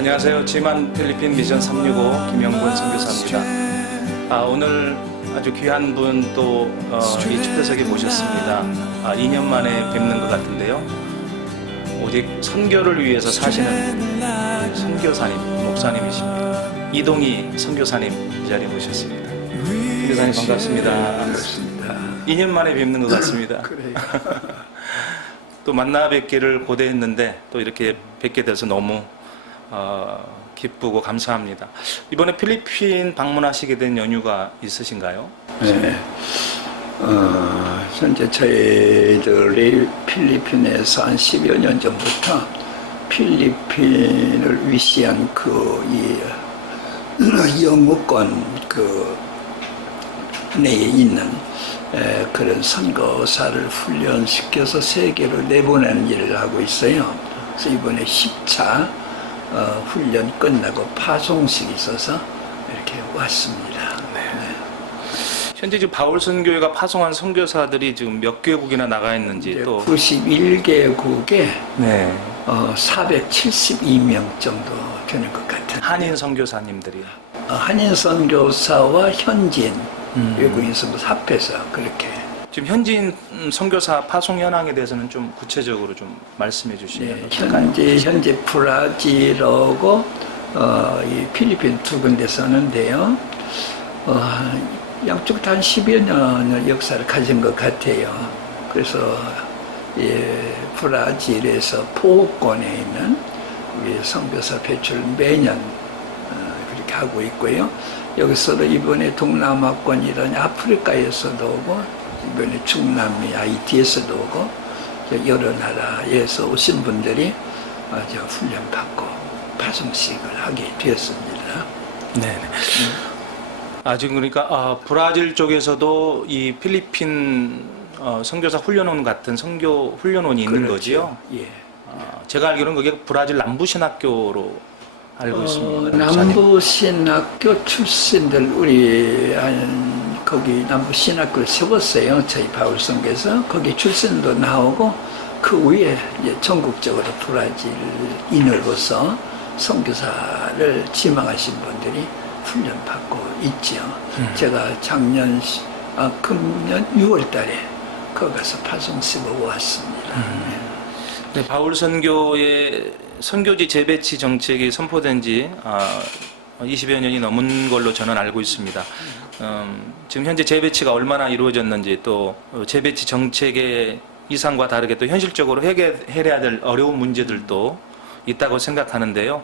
안녕하세요. 지만 필리핀 미션 365 김영권 선교사입니다. 오늘 아주 귀한 분 또 이 축배석에 모셨습니다. 2년 만에 뵙는 것 같은데요. 오직 선교를 위해서 사시는 선교사님, 목사님이십니다. 이동희 선교사님 이 자리에 모셨습니다. 선교사님 반갑습니다. 반갑습니다. 2년 만에 뵙는 것 같습니다. 그래요. 또 만나 뵙기를 고대했는데 또 이렇게 뵙게 돼서 너무 기쁘고 감사합니다. 이번에 필리핀 방문하시게 된 연유가 있으신가요? 네. 현재 저희들이 필리핀에서 한 10여 년 전부터 필리핀을 위시한 영어권 내에 있는 그런 선교사를 훈련시켜서 세계로 내보내는 일을 하고 있어요. 그래서 이번에 10차 훈련 끝나고 파송식이 있어서 이렇게 왔습니다. 네. 현재 지금 바울 선교회가 파송한 선교사들이 지금 몇 개국이나 나가 있는지 또 91개국에 네. 472명 정도 되는 것 같아요. 한인 선교사님들이 한인 선교사와 현지인 외국인 선교사 합해서 그렇게. 지금 현지인 선교사 파송 현황에 대해서는 좀 구체적으로 좀 말씀해 주시면 어떨까요? 현재 브라질하고 이 필리핀 두 군데 서는데요. 양쪽 다 한 10여 년의 역사를 가진 것 같아요. 그래서 브라질에서 포호권에 있는 우리 선교사 배출을 매년 그렇게 하고 있고요. 여기서도 이번에 동남아권 아프리카에서도 오고 이번에 중남미 하이티에서도 오고 여러 나라에서 오신 분들이 훈련받고 파송식을 하게 되었습니다. 네. 지금 그러니까 브라질 쪽에서도 이 필리핀 선교사 훈련원 같은 선교 훈련원이 있는 거지요? 예. 제가 알기로는 그게 브라질 남부신학교로 알고 있습니다. 남부신학교 출신들 우리 거기 남부신학교를 세웠어요. 저희 바울성교에서 거기 출신도 나오고 그 위에 이제 전국적으로 브라질인으로서 선교사를 지망하신 분들이 훈련받고 있죠. 제가 금년 6월달에 거기 가서 파송식을 왔습니다. 네, 바울 선교의 선교지 재배치 정책이 선포된 지 20여 년이 넘은 걸로 저는 알고 있습니다. 지금 현재 재배치가 얼마나 이루어졌는지 또 재배치 재배치 이상과 다르게 또 현실적으로 해결해야 될 어려운 문제들도 있다고 생각하는데요.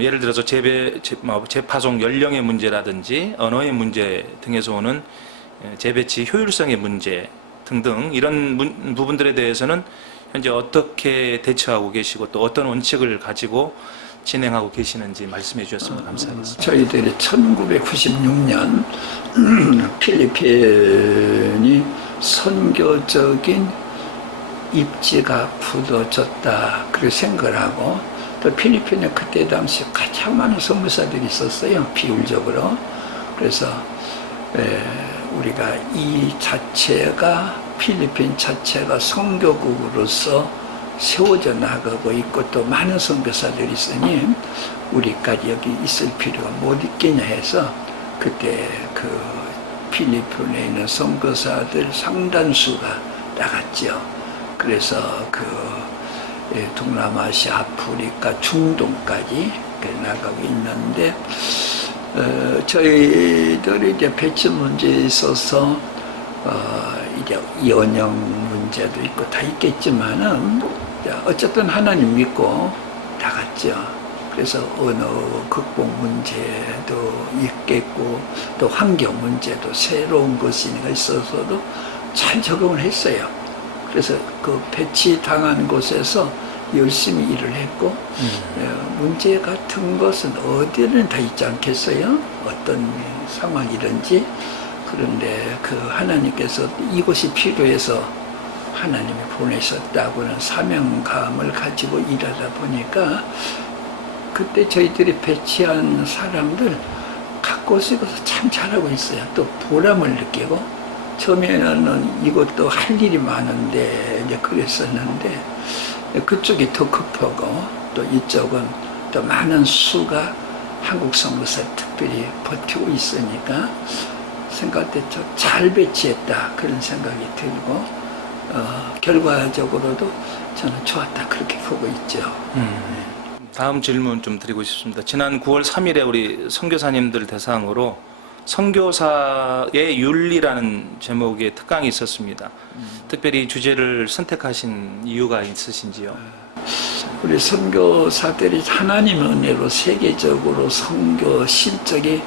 예를 들어서 재파송 연령의 문제라든지 언어의 문제 등에서 오는 재배치 효율성의 문제 등등 이런 부분들에 대해서는 현재 어떻게 대처하고 계시고 또 어떤 원칙을 가지고 진행하고 계시는지 말씀해 주셨으면 감사하겠습니다. 저희들이 1996년 필리핀이 선교적인 입지가 굳어졌다 그렇게 생각을 하고 또 필리핀에 그때 당시 가장 많은 선교사들이 있었어요. 비율적으로. 그래서 우리가 이 자체가 필리핀 자체가 선교국으로서 세워져 나가고 있고 또 많은 선교사들이 있으니 우리까지 여기 있을 필요가 못 있겠냐 해서 그때 필리핀에 있는 선교사들 상당수가 나갔죠. 그래서 동남아시아, 아프리카, 중동까지 나가고 있는데 저희들이 이제 배치 문제에 있어서 이제 연령 문제도 있고 다 있겠지만은 어쨌든 하나님 믿고 나갔죠. 그래서 언어 극복 문제도 있겠고 또 환경 문제도 새로운 것이 있어서도 잘 적응을 했어요. 그래서 그 배치 당한 곳에서 열심히 일을 했고 문제 같은 것은 어디는 다 있지 않겠어요? 어떤 상황이든지. 그런데 하나님께서 이곳이 필요해서 하나님이 보내셨다고는 사명감을 가지고 일하다 보니까 그때 저희들이 배치한 사람들 각 곳에 가서 참 잘하고 있어요. 또 보람을 느끼고 처음에는 이것도 할 일이 많은데 이제 그랬었는데 그쪽이 더 급하고 또 이쪽은 또 많은 수가 한국 선교사 특별히 버티고 있으니까 생각할 때 잘 배치했다 그런 생각이 들고 결과적으로도 저는 좋았다 그렇게 보고 있죠. 다음 질문 좀 드리고 싶습니다. 지난 9월 3일에 우리 선교사님들 대상으로 선교사의 윤리라는 제목의 특강이 있었습니다. 특별히 이 주제를 선택하신 이유가 있으신지요? 우리 선교사들이 하나님 은혜로 세계적으로 선교 실적이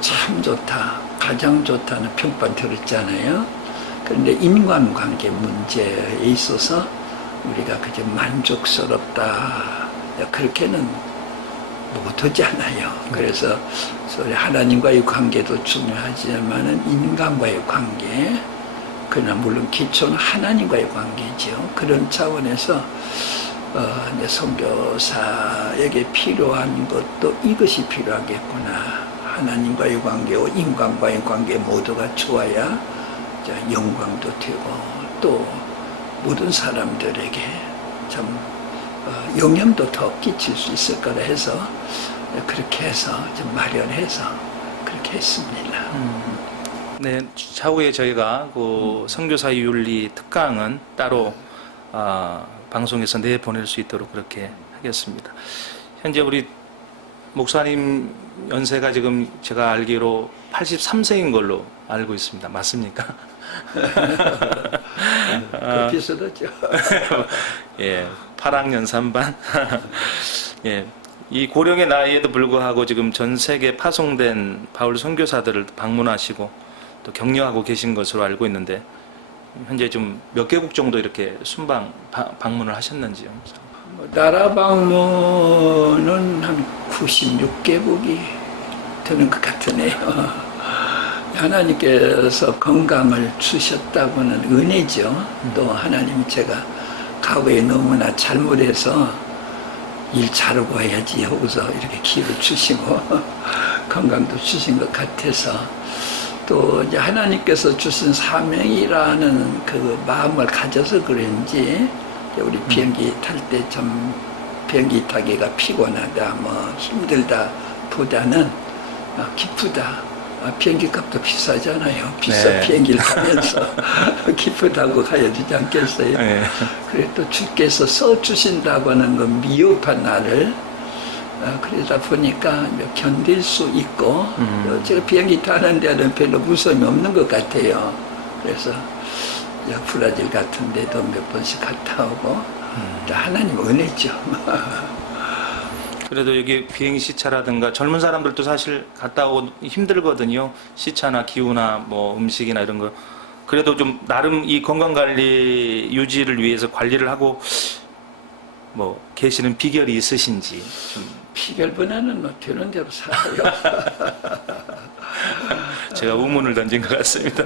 참 좋다, 가장 좋다는 평판 들었잖아요. 그런데 인간관계 문제에 있어서 우리가 그저 만족스럽다 그렇게는 못하지 않아요. 그래서 하나님과의 관계도 중요하지만은 인간과의 관계, 그러나 물론 기초는 하나님과의 관계죠. 그런 차원에서 이제 선교사에게 필요한 것도 이것이 필요하겠구나. 하나님과의 관계와 인간과의 관계 모두가 좋아야 영광도 되고 또 모든 사람들에게 참 영향도 더 끼칠 수 있을 거라 해서 그렇게 해서 좀 마련해서 그렇게 했습니다. 네, 차후에 저희가 그 선교사 윤리 특강은 따로 방송에서 내보낼 수 있도록 그렇게 하겠습니다. 현재 우리 목사님 연세가 지금 제가 알기로 83세인 걸로 알고 있습니다. 맞습니까? 그 비슷하죠. 예, 8학년 3반. 예, 이 고령의 나이에도 불구하고 지금 전 세계 파송된 바울 선교사들을 방문하시고 또 격려하고 계신 것으로 알고 있는데 현재 좀 몇 개국 정도 이렇게 순방 방문을 하셨는지요? 나라 방문은 한 96개국이 되는 것 같으네요. 하나님께서 건강을 주셨다고는 은혜죠. 또 하나님 제가 과거에 너무나 잘못해서 일 잘하고 해야지 하고서 이렇게 기회를 주시고 건강도 주신 것 같아서 또 이제 하나님께서 주신 사명이라는 그 마음을 가져서 그런지 우리 비행기 탈 때 좀 비행기 타기가 피곤하다 뭐 힘들다 보다는 기쁘다. 비행기 값도 비싸잖아요. 비싼 네. 비행기를 타면서 기쁘다고 가야 되지 않겠어요? 네. 그래 또 주께서 써주신다고 하는 그 미흡한 나를 그러다 보니까 견딜 수 있고 제가 비행기 타는 데는 별로 무서움이 없는 것 같아요. 그래서 브라질 같은 데도 몇 번씩 갔다 오고 하나님 은혜죠. 그래도 여기 비행 시차라든가 젊은 사람들도 사실 갔다 오고 힘들거든요. 시차나 기후나 뭐 음식이나 이런 거. 그래도 좀 나름 이 건강관리 유지를 위해서 관리를 하고 뭐 계시는 비결이 있으신지 좀. 비결보다는 뭐 되는 대로 살아요. 제가 의문을 던진 것 같습니다.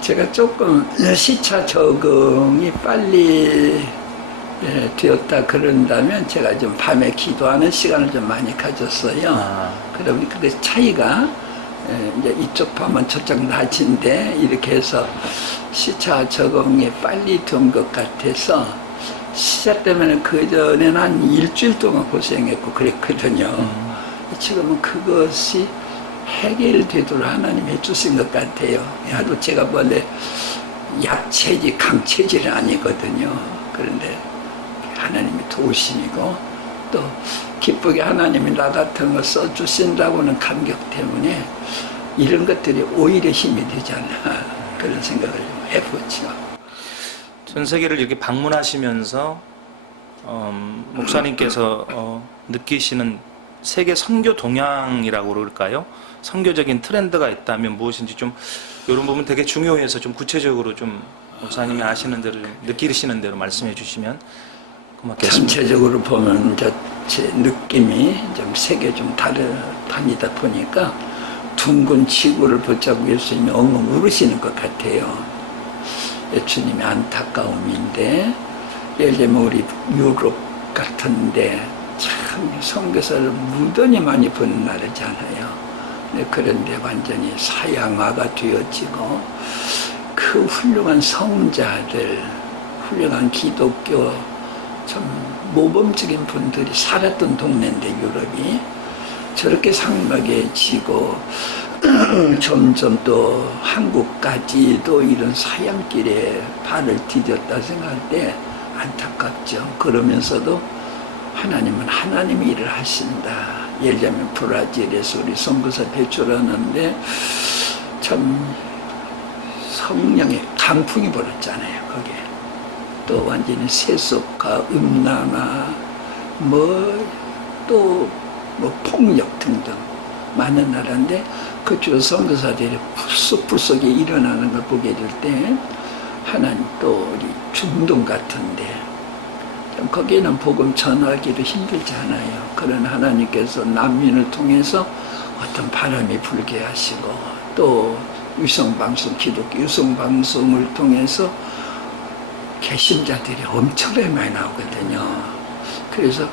제가 조금 시차 적응이 빨리 되었다 그런다면 제가 좀 밤에 기도하는 시간을 좀 많이 가졌어요. 그러면 그 차이가 이제 이쪽 밤은 저쪽 낮인데 이렇게 해서 시차 적응이 빨리 된 것 같아서 시차 때문에 그전에는 한 일주일 동안 고생했고 그랬거든요. 지금은 그것이 해결되도록 하나님 해주신 것 같아요. 하도 제가 원래 약체질, 강체질은 아니거든요. 그런데 하나님이 도우심이고 또 기쁘게 하나님이 나 같은 거 써주신다고는 감격 때문에 이런 것들이 오히려 힘이 되잖아. 그런 생각을 해보죠. 전 세계를 이렇게 방문하시면서 목사님께서 느끼시는 세계 선교 동향이라고 그럴까요? 선교적인 트렌드가 있다면 무엇인지 좀 이런 부분 되게 중요해서 좀 구체적으로 좀 목사님이 아시는 대로 좀 느끼시는 대로 말씀해 주시면 고맙겠습니다. 전체적으로 보면 제 느낌이 좀 세계 좀 다니다 보니까 둥근 지구를 붙잡고 예수님이 엉엉 울으시는 것 같아요. 예수님의 안타까움인데 예를 들면 우리 유럽 같은데 참 선교사를 무던히 많이 보는 나라잖아요. 그런데 완전히 사양화가 되어지고 그 훌륭한 성자들, 훌륭한 기독교 참 모범적인 분들이 살았던 동네인데 유럽이 저렇게 상막해지고 점점 또 한국까지도 이런 사양길에 발을 디뎠다 생각할 때 안타깝죠. 그러면서도 하나님은 하나님이 일을 하신다. 예를 들면 브라질에서 우리 선교사 배출하는데 참 성령의 강풍이 불었잖아요. 거기에 또 완전히 세속화, 음란화, 폭력 등등 많은 나라인데 그쪽 선교사들이 불쑥불쑥이 일어나는 걸 보게 될 때 하나님 또 우리 중동 같은데 거기에는 복음 전하기도 힘들지 않아요. 그런 하나님께서 난민을 통해서 어떤 바람이 불게 하시고 또 유성방송, 기독교 유성방송을 통해서 개신자들이 엄청나게 많이 나오거든요. 그래서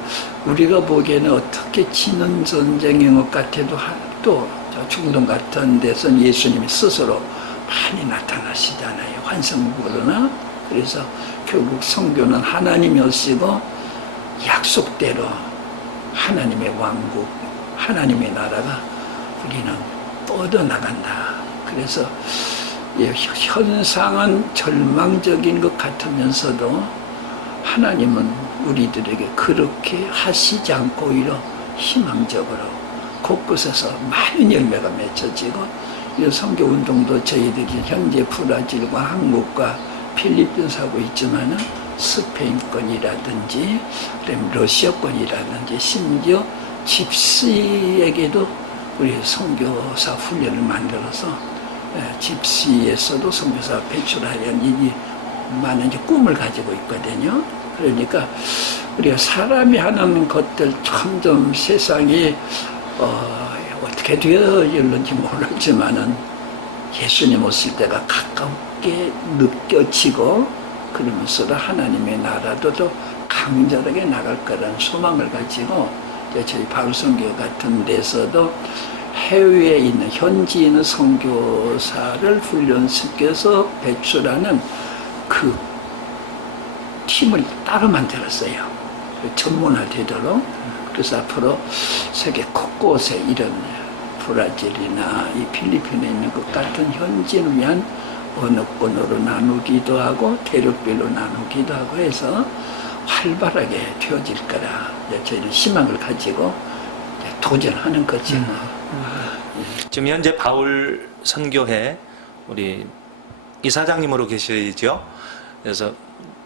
우리가 보기에는 어떻게 지는 전쟁인 것 같아도 또 중동 같은 데서는 예수님이 스스로 많이 나타나시잖아요. 환상으로나. 그래서 결국 선교는 하나님이 오시고 약속대로 하나님의 왕국, 하나님의 나라가 우리는 뻗어나간다. 그래서 현상은 절망적인 것 같으면서도 하나님은 우리들에게 그렇게 하시지 않고 오히려 희망적으로 곳곳에서 많은 열매가 맺혀지고 이 선교운동도 저희들이 현재 브라질과 한국과 필리핀스 하고 있지만은 스페인권이라든지 러시아권이라든지 심지어 집시에게도 우리 선교사 훈련을 만들어서 집시에서도 선교사 배출하려는 이 많은 꿈을 가지고 있거든요. 그러니까 우리가 사람이 하는 것들 점점 세상이 어떻게 되어있는지 모르지만은 예수님 오실 때가 가깝게 느껴지고 그러면서도 하나님의 나라도 더 강렬하게 나갈 거라는 소망을 가지고 저희 바울선교 같은 데서도 해외에 있는 현지에 있는 선교사를 훈련시켜서 배출하는 그 팀을 따로 만들었어요. 전문화되도록. 그래서 앞으로 세계 곳곳에 이런 브라질이나 이 필리핀에 있는 것 같은 현지를 위한 언어권으로 나누기도 하고 대륙별로 나누기도 하고 해서 활발하게 되어질 거라 저희는 희망을 가지고 도전하는 거지. 지금 현재 바울 선교회 우리 이사장님으로 계시죠. 그래서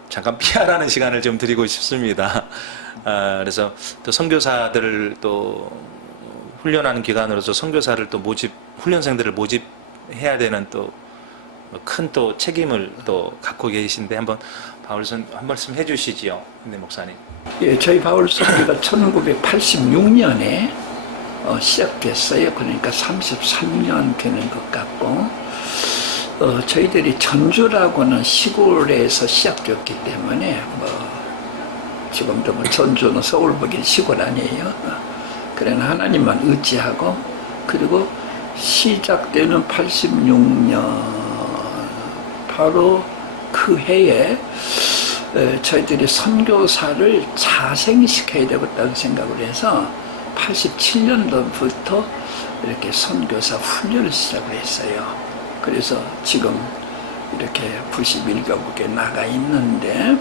잠깐 피하라는 시간을 좀 드리고 싶습니다. 그래서 또 선교사들을 또 훈련하는 기관으로서 선교사를 또 훈련생들을 모집해야 되는 또 큰 또 책임을 또 갖고 계신데 한번 바울선 한 말씀 해주시지요, 네 목사님. 예, 저희 바울 선교가 1986년에 시작됐어요. 그러니까 33년 되는 것 같고, 저희들이 전주라고는 시골에서 시작되었기 때문에 지금도 전주는 서울보기엔 시골 아니에요. 그러나 하나님만 의지하고 그리고 시작되는 86년 바로 그 해에 저희들이 선교사를 자생시켜야 되겠다는 생각을 해서 87년도부터 이렇게 선교사 훈련을 시작을 했어요. 그래서 지금 이렇게 91개국에 나가 있는데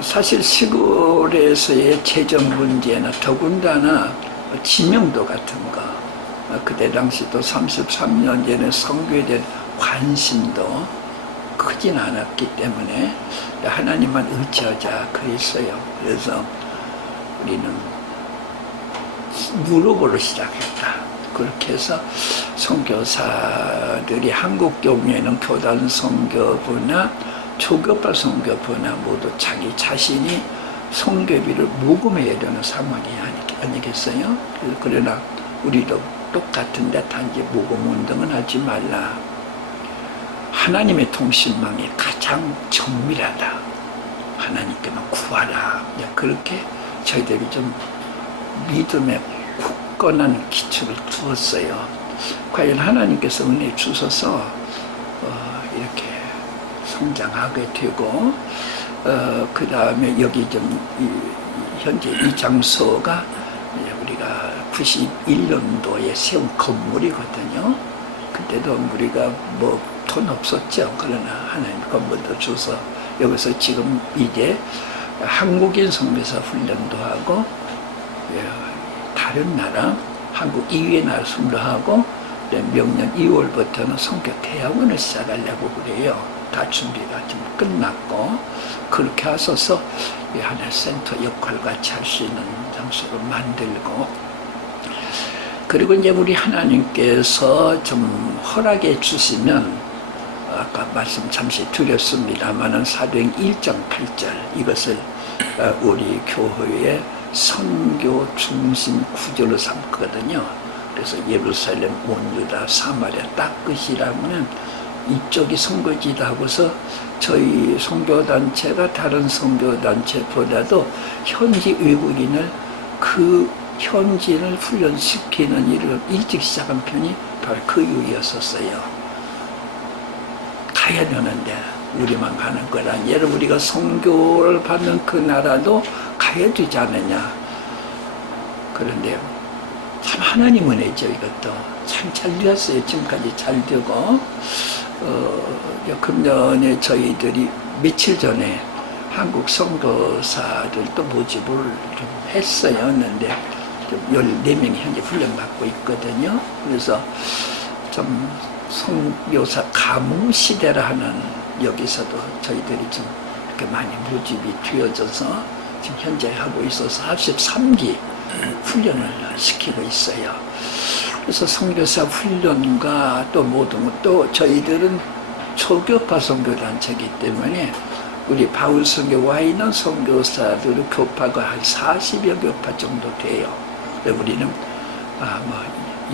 사실 시골에서의 재정 문제나 더군다나 지명도 같은 거 그때 당시 또 33년 전에 선교에 대한 관심도 크진 않았기 때문에 하나님만 의지하자 그랬어요. 그래서 우리는 무릎으로 시작했다. 그렇게 해서 선교사들이 한국 경우에는 교단 선교부나 초교파 선교부나 모두 자기 자신이 선교비를 모금해야 되는 상황이 아니겠어요? 그러나 우리도 똑같은데 단지 모금 운동은 하지 말라. 하나님의 통신망이 가장 정밀하다. 하나님께만 구하라. 그렇게 저희들이 좀 믿음의 굳건한 기초를 두었어요. 과연 하나님께서 은혜 주셔서 이렇게 성장하게 되고 그 다음에 여기 현재 이 장소가 우리가 91년도에 세운 건물이거든요. 그때도 우리가 뭐 돈 없었죠. 그러나 하나님 건물도 줘서 여기서 지금 이제 한국인 선교사 훈련도 하고 다른 나라 한국 이외 나라 선교하고 명년 2월부터는 선교 대학원을 시작하려고 그래요. 다 준비가 좀 끝났고 그렇게 하셔서 하나의 센터 역할 같이 할 수 있는 장소를 만들고 그리고 이제 우리 하나님께서 좀 허락해 주시면 아까 말씀 잠시 드렸습니다만은 사도행 1장 8절 이것을 우리 교회의 선교 중심 구조로 삼거든요. 그래서 예루살렘, 온 유다, 사마리아 딱 끝이라면 이쪽이 선교지다 하고서 저희 선교단체가 다른 선교단체보다도 현지 외국인을 그 현지를 훈련시키는 일을 일찍 시작한 편이 바로 그 이유였었어요. 가야 되는데 우리만 가는 거라 예를 우리가 선교를 받는 그 나라도 가야 되지 않느냐. 그런데 참 하나님 은혜죠. 이것도 참 잘 되었어요. 지금까지 잘 되고 금년에 저희들이 며칠 전에 한국 선교사들도 모집을 좀 했어요. 했는데 14명이 현재 훈련받고 있거든요. 그래서 좀 선교사 가문 시대라 하는 여기서도 저희들이 좀 이렇게 많이 모집이 되어져서 지금 현재 하고 있어서 43기 훈련을 시키고 있어요. 그래서 선교사 훈련과 또 모든 또 저희들은 초교파 선교단체이기 때문에 우리 바울 선교 와 있는 선교사들 교파가 한 40여 교파 정도 돼요. 우리는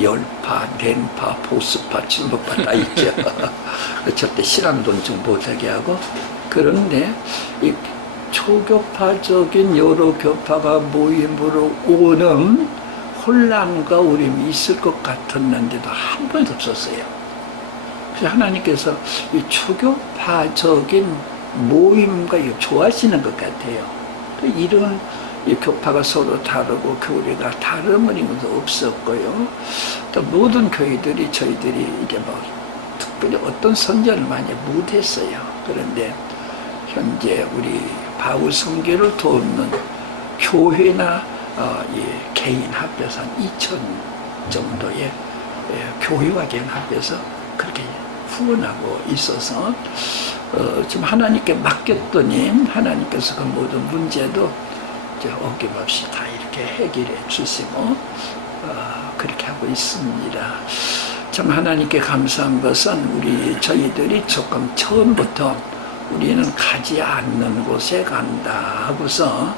열파, 랜파, 보수파, 진보파 다 있죠. 절대 신앙돈 좀 못하게 하고 그런데 이 초교파적인 여러 교파가 모임으로 오는 혼란과 어려움이 있을 것 같았는데도 한 번도 없었어요. 그래서 하나님께서 이 초교파적인 모임과 좋아하시는 것 같아요. 이런 이 교파가 서로 다르고 교리가 다름은 이것도 없었고요. 또 모든 교회들이 저희들이 이게 뭐 특별히 어떤 선전을 많이 못했어요. 그런데 현재 우리 바울 선교를 돕는 교회나 개인 합해서 한 2천 정도의 교회와 개인 합해서 그렇게 후원하고 있어서 지금 하나님께 맡겼더니 하나님께서 그 모든 문제도 어김없이 다 이렇게 해결해 주시고 그렇게 하고 있습니다. 참 하나님께 감사한 것은 저희들이 조금 처음부터 우리는 가지 않는 곳에 간다 하고서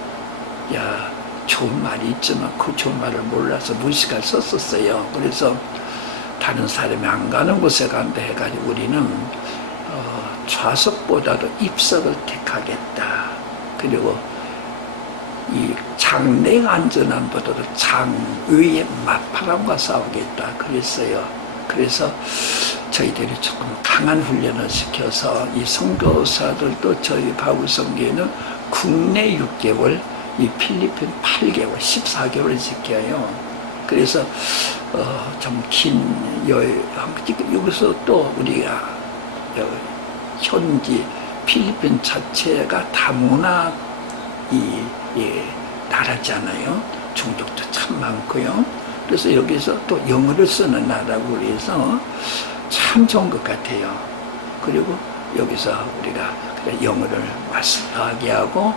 좋은 말이 있지만 그 좋은 말을 몰라서 무식할 썼었어요. 그래서 다른 사람이 안 가는 곳에 간다 해가지고 우리는 좌석보다도 입석을 택하겠다. 그리고 이 장내 안전함보다도 장외의 마파람과 싸우겠다 그랬어요. 그래서 저희들이 조금 강한 훈련을 시켜서 이 선교사들도 저희 바울 선교회는 국내 6개월, 이 필리핀 8개월, 14개월 시켜요. 그래서 좀 긴 여기서 또 우리가 현지 필리핀 자체가 다문화 나라잖아요. 종족도 참 많고요. 그래서 여기서 또 영어를 쓰는 나라고 그래서 참 좋은 것 같아요. 그리고 여기서 우리가 영어를 마스터하게 하고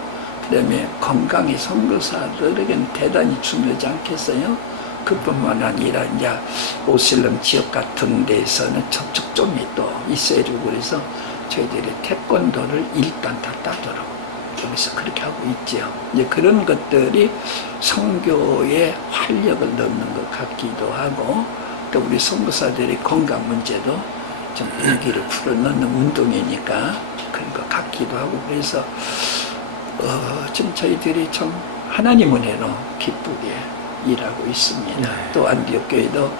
그다음에 건강이 선교사들에게는 대단히 중요하지 않겠어요? 그뿐만 아니라 이제 모슬렘 지역 같은 데에서는 접촉점이 또 있어야 되고 그래서 저희들이 태권도를 일단 다 따도록 여기서 그렇게 하고 있죠. 이제 그런 것들이 선교에 활력을 넣는 것 같기도 하고 또 우리 선교사들의 건강 문제도 좀 일기를 풀어넣는 운동이니까 그런 것 같기도 하고 그래서 지금 저희들이 참 하나님 은혜로 기쁘게 일하고 있습니다. 또 안디옥 교회도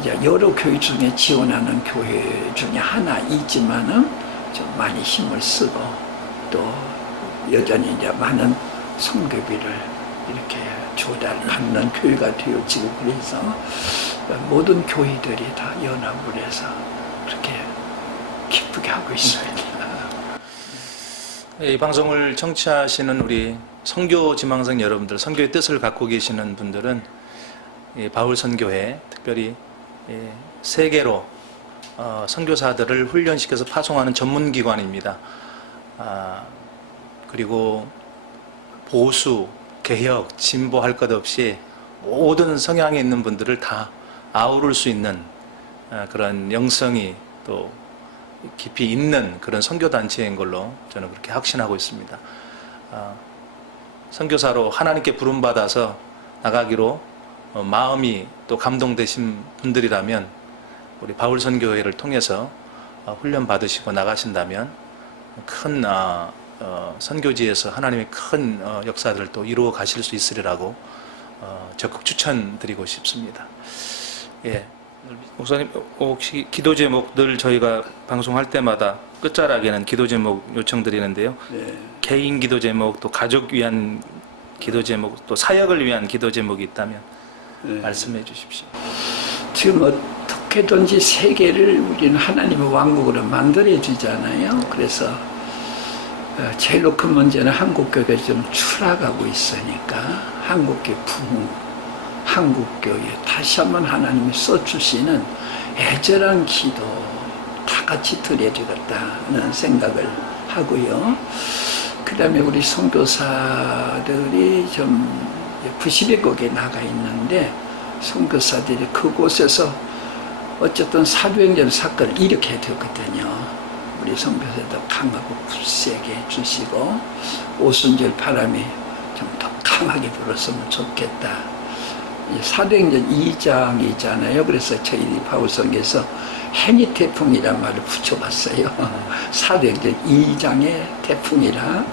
이제 여러 교회 중에 지원하는 교회 중에 하나이지만은 좀 많이 힘을 쓰고 또 여전히 이제 많은 선교비를 이렇게 조달받는 교회가 되어지고 그래서 모든 교회들이 다 연합을 해서 그렇게 기쁘게 하고 있습니다. 이 방송을 청취하시는 우리 선교 지망생 여러분들, 선교의 뜻을 갖고 계시는 분들은 이 바울 선교회, 특별히 세계로 선교사들을 훈련시켜서 파송하는 전문기관입니다. 그리고 보수, 개혁, 진보할 것 없이 모든 성향에 있는 분들을 다 아우를 수 있는 그런 영성이 또 깊이 있는 그런 선교단체인 걸로 저는 그렇게 확신하고 있습니다. 선교사로 하나님께 부름받아서 나가기로 마음이 또 감동되신 분들이라면 우리 바울 선교회를 통해서 훈련 받으시고 나가신다면 큰 선교지에서 하나님의 큰 역사들을 또 이루어 가실 수 있으리라고 적극 추천드리고 싶습니다. 예. 목사님, 혹시 기도 제목 늘 저희가 방송할 때마다 끝자락에는 기도 제목 요청드리는데요. 네. 개인 기도 제목, 또 가족 위한 기도 제목, 또 사역을 위한 기도 제목이 있다면 네. 말씀해 주십시오. 지금 어떻게든지 세계를 우리는 하나님의 왕국으로 만들어 주잖아요. 그래서 제일 큰 문제는 한국교회가 좀 추락하고 있으니까 한국교회 부흥, 한국교회 다시 한번 하나님이 써주시는 애절한 기도 다 같이 드려야 되겠다는 생각을 하고요. 그 다음에 우리 선교사들이 좀 90여 국에 나가 있는데 선교사들이 그곳에서 어쨌든 사도행전 사건을 일으켜야 되거든요. 우리 선교사도 강하고 굳세게 해주시고 오순절 바람이 좀 더 강하게 불었으면 좋겠다. 사도행전 2장이잖아요. 그래서 저희 바울성에서 해니 태풍이란 말을 붙여봤어요. 사도행전 2장의 태풍이라.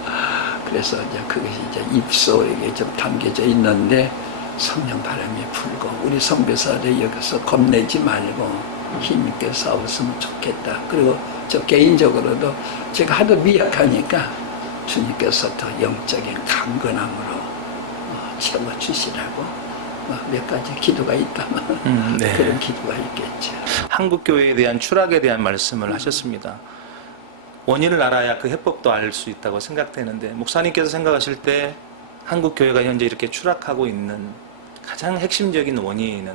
그래서 이제 그것이 이제 입소에게 좀 담겨져 있는데 성령 바람이 불고 우리 선교사들 여기서 겁내지 말고 힘있게 싸웠으면 좋겠다. 그리고 저 개인적으로도 제가 하도 미약하니까 주님께서 더 영적인 강건함으로 채워주시라고 몇 가지 기도가 있다면 네. 그런 기도가 있겠죠. 한국 교회에 대한 추락에 대한 말씀을 하셨습니다. 원인을 알아야 그 해법도 알 수 있다고 생각되는데 목사님께서 생각하실 때 한국 교회가 현재 이렇게 추락하고 있는 가장 핵심적인 원인은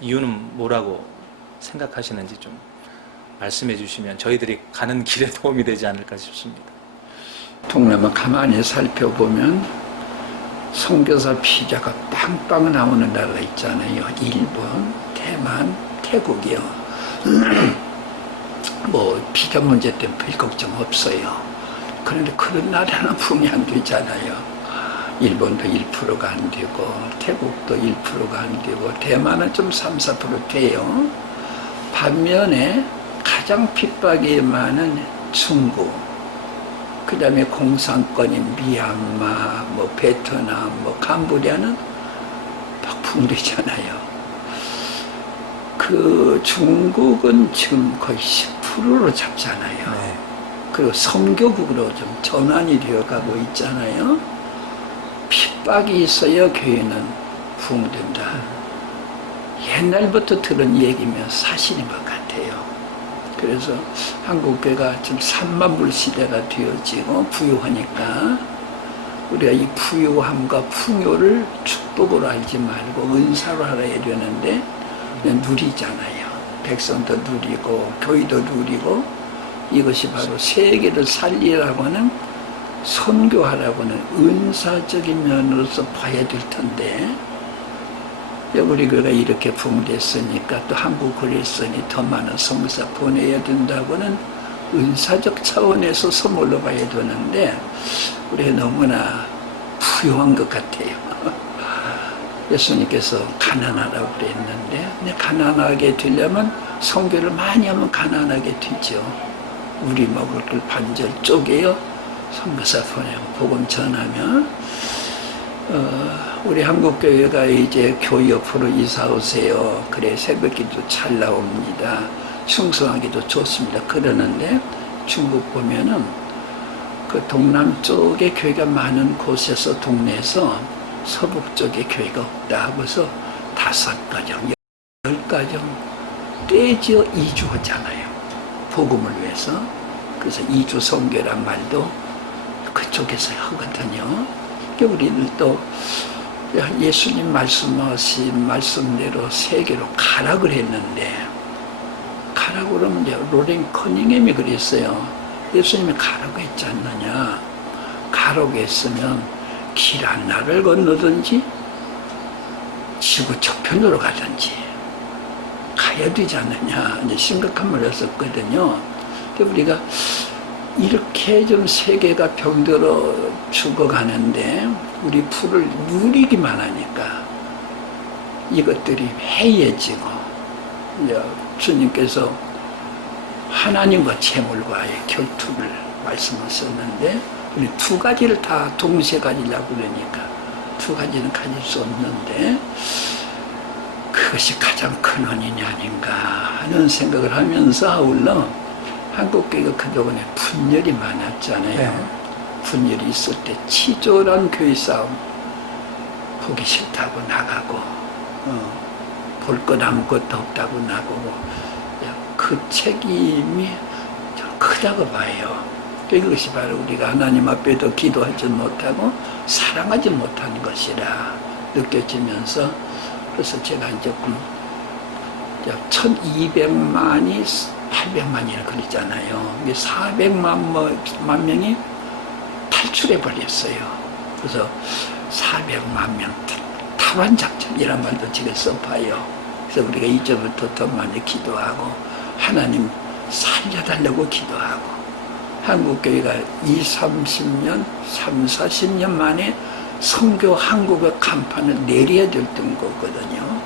이유는 뭐라고 생각하시는지 좀 말씀해 주시면 저희들이 가는 길에 도움이 되지 않을까 싶습니다. 동남아 가만히 살펴보면 선교사 피자가 빵빵 나오는 나라가 있잖아요. 일본, 대만, 태국이요. 뭐 비자 문제 때문에 별 걱정 없어요. 그런데 그런 나라는 부흥이 안 되잖아요. 일본도 1%가 안 되고 태국도 1%가 안 되고 대만은 좀 3, 4% 돼요. 반면에 가장 핍박이 많은 중국, 그 다음에 공산권인 미얀마, 뭐 베트남, 뭐 캄보디아는 막 붕대잖아요. 그 중국은 지금 거의 10%로 잡잖아요. 네. 그리고 선교국으로 좀 전환이 되어가고 있잖아요. 핍박이 있어야 교회는 부흥된다. 옛날부터 들은 얘기면 사실인 것 같아요. 그래서 한국교회가 지금 3만 불 시대가 되어지고 부유하니까 우리가 이 부유함과 풍요를 축복으로 알지 말고 은사로 알아야 되는데 그냥 누리잖아요. 백성도 누리고 교회도 누리고 이것이 바로 세계를 살리라고 하는 선교하라고 하는 은사적인 면으로서 봐야 될 텐데 우리 교회가 이렇게 부흥됐으니까 또 한국 그랬으니 더 많은 선교사 보내야 된다고는 은사적 차원에서 선물로 봐야 되는데 우리가 너무나 부유한 것 같아요. 예수님께서 가난하라고 그랬는데 근데 가난하게 되려면 선교를 많이 하면 가난하게 되죠. 우리 먹을 걸 반절 쪼개요. 선교사 보내고 복음 전하면 우리 한국교회가 이제 교회 옆으로 이사 오세요. 그래 새벽기도 잘 나옵니다. 충성하기도 좋습니다. 그러는데 중국 보면은 그 동남쪽에 교회가 많은 곳에서 동네에서 서북 쪽에 교회가 없다 하고서 5가정, 10가정 떼지어 이주하잖아요. 복음을 위해서. 그래서 이주 선교란 말도 그쪽에서 하거든요. 우리들도 예수님 말씀하신 말씀대로 세계로 가라 그랬는데, 가라고 그러면 이제 로렌 커닝햄이 그랬어요. 예수님이 가라고 했지 않느냐. 가라고 했으면 길 하나를 건너든지 지구 저편으로 가든지 가야 되지 않느냐. 이제 심각한 말을 썼거든요. 근데 우리가 이렇게 좀 세계가 병들어 죽어가는데 우리 풀을 누리기만 하니까 이것들이 해이해지고, 이제 주님께서 하나님과 재물과의 결투를 말씀하셨는데 우리 2가지를 다 동시에 가지려고 그러니까 2가지는 가질 수 없는데 그것이 가장 큰 원인이 아닌가 하는 생각을 하면서 아울러 한국교회가 그동안에 분열이 많았잖아요. 네. 분열이 있을 때 치졸한 교회 싸움, 보기 싫다고 나가고, 볼 것 아무것도 없다고 나가고, 그 책임이 좀 크다고 봐요. 그것이 바로 우리가 하나님 앞에도 기도하지 못하고 사랑하지 못하는 것이라 느껴지면서, 그래서 제가 조금 1200만이 800만이라 그러잖아요. 400만 명이 탈출해 버렸어요. 그래서 400만 명 탈환 작전이란 말도 제가 써봐요. 그래서 우리가 이제부터 더 많이 기도하고 하나님 살려달라고 기도하고, 한국교회가 30년, 40년 만에 선교 한국의 간판을 내려야 될 거거든요.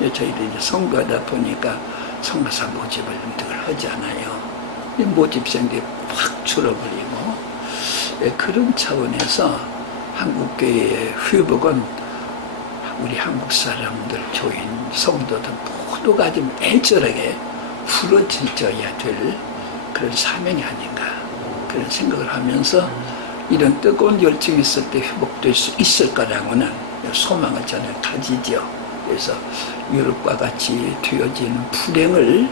저희들이 이제 선교하다 보니까 선교사 모집을 늘 하잖아요. 모집생들이 확 줄어버리고, 그런 차원에서 한국교회의 회복은 우리 한국 사람들, 교인, 성도들 모두가 좀 애절하게 부러져야 될 그런 사명이 아닌가, 그런 생각을 하면서 이런 뜨거운 열정이 있을 때 회복될 수 있을 거라고는 소망을 저는 가지죠. 그래서 유럽과 같이 되어지는 불행을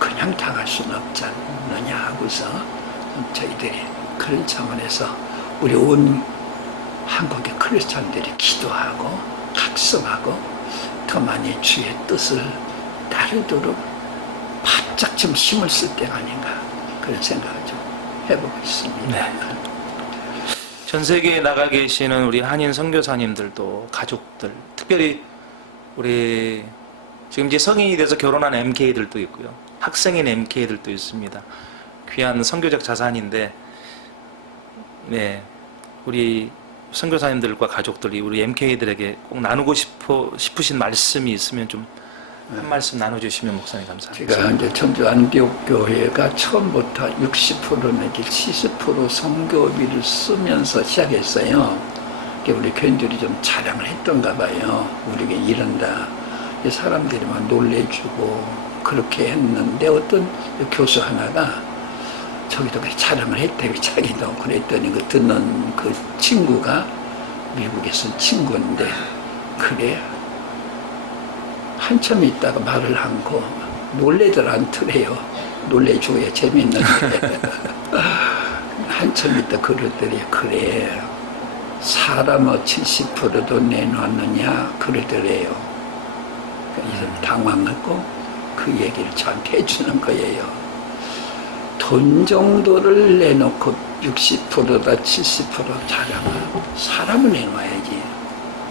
그냥 당할 수는 없지 않느냐 하고서 저희들이 그런 차원에서 우리 온 한국의 크리스찬들이 기도하고 각성하고 더 많이 주의 뜻을 따르도록 바짝 좀 힘을 쓸 때가 아닌가, 그런 생각을 좀 해보고 있습니다. 네. 전 세계에 나가 계시는 우리 한인 선교사님들도 가족들, 특별히 우리 지금 이제 성인이 돼서 결혼한 MK들도 있고요, 학생인 MK들도 있습니다. 귀한 선교적 자산인데, 네, 우리 선교사님들과 가족들이 우리 MK들에게 꼭 나누고 싶으신 말씀이 있으면 좀 한 말씀 나눠주시면 목사님 감사합니다. 제가 이제 전주 안디옥 교회가 처음부터 60% 내지 70% 선교비를 쓰면서 시작했어요. 우리 교인들이 좀 자랑을 했던가 봐요. 우리에게 이런다. 사람들이 막 놀래주고 그렇게 했는데, 어떤 교수 하나가 저기도 그렇게 자랑을 했대요. 자기도 그랬더니 그 듣는 그 친구가 미국에서 친구인데, 그래 한참 있다가 말을 않고 놀래들 않더래요. 놀래줘야 재밌는데 한참 있다 그러더니, 그래 사람의 70%도 내놓았느냐 그러더래요. 그래서 당황하고 그 얘기를 저한테 해주는 거예요. 돈 정도를 내놓고 60%다 70% 자랑을, 사람을 내놔야지.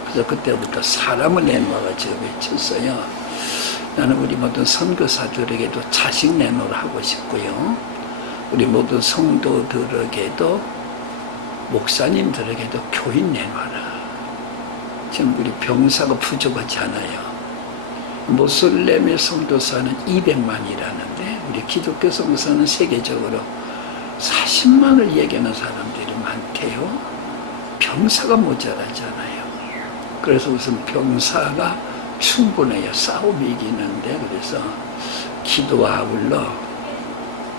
그래서 그때부터 사람을 내놓아가지고 외쳤어요. 나는 우리 모든 선교사들에게도 자식 내놓으라 하고 싶고요, 우리 모든 성도들에게도, 목사님들에게도 교인 내놔라. 지금 우리 병사가 부족하지 않아요. 모슬렘의 선교사는 200만이라는데 우리 기독교 선교사는 세계적으로 40만을 얘기하는 사람들이 많대요. 병사가 모자라잖아요. 그래서 우선 병사가 충분해요. 싸움이 이기는데. 그래서 기도와 아울러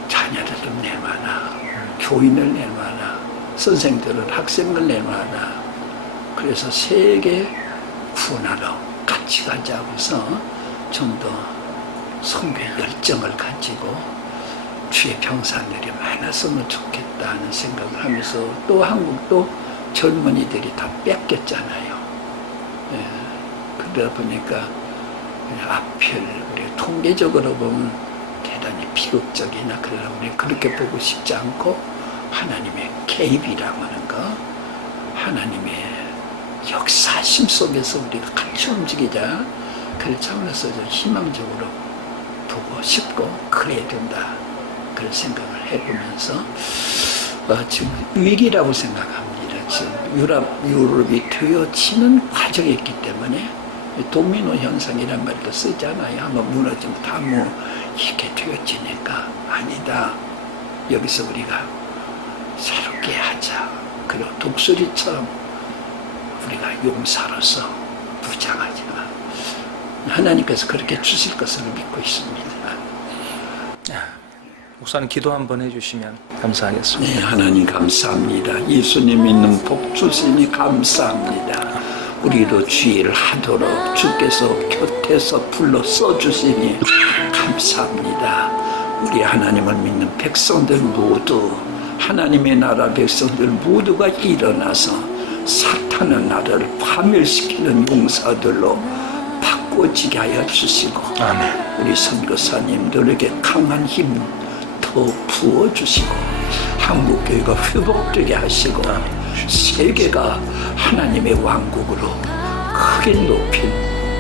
자녀들 좀 내놔라, 교인을 내놔라, 선생들은 학생을 내놔라. 그래서 세계 구원하러 같이 가자고서 좀 더 선교 열정을 가지고 주의 병사들이 많았으면 좋겠다 하는 생각을 하면서 또 한국도 젊은이들이 다 뺏겼잖아요. 예, 그러다 보니까 앞을 우리 통계적으로 보면 대단히 비극적이나 그러나 우리 그렇게 보고 싶지 않고 하나님의 개입이라고 하는 거, 하나님의 역사심 속에서 우리가 같이 움직이자 그런 차원에서 좀 희망적으로 보고 싶고 그래야 된다 그런 생각을 해보면서 지금 위기라고 생각합니다. 지금 유럽이 되어지는 과정에 있기 때문에 도미노 현상이란 말도 쓰잖아요. 한번 무너지면 다 이렇게 되어지니까 아니다. 여기서 우리가 새롭게 하자. 그리고 독수리처럼 우리가 용사로서 무장하지만 하나님께서 그렇게 주실 것을 믿고 있습니다. 목사님 기도 한번 해주시면 감사하겠습니다. 네, 하나님 감사합니다. 예수님 믿는 복 주시니 감사합니다. 우리도 주의를 하도록 주께서 곁에서 불러 써주시니 감사합니다. 우리 하나님을 믿는 백성들 모두 하나님의 나라 백성들 모두가 일어나서 사탄의 나라를 파멸시키는 용사들로 바꿔지게 하여 주시고 아멘. 우리 선교사님들에게 강한 힘 더 부어주시고 한국교회가 회복되게 하시고 세계가 하나님의 왕국으로 크게 높임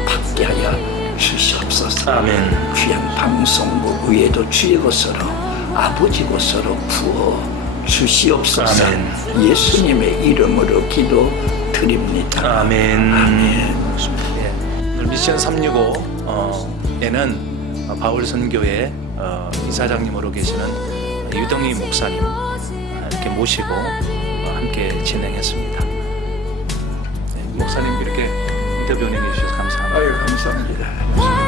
받게 하여 주시옵소서. 아멘. 귀한 방송국 위에도 주의 것으로 아버지 것으로 부어 주시옵소서. 아멘. 예수님의 이름으로 기도 드립니다. 아멘. 아멘. 예, 오늘 미션 365에는 바울 선교회 이사장님으로 계시는 유동희 목사님 이렇게 모시고 함께 진행했습니다. 네, 목사님 이렇게 인터뷰 응해 주셔서 감사합니다. 아유, 감사합니다.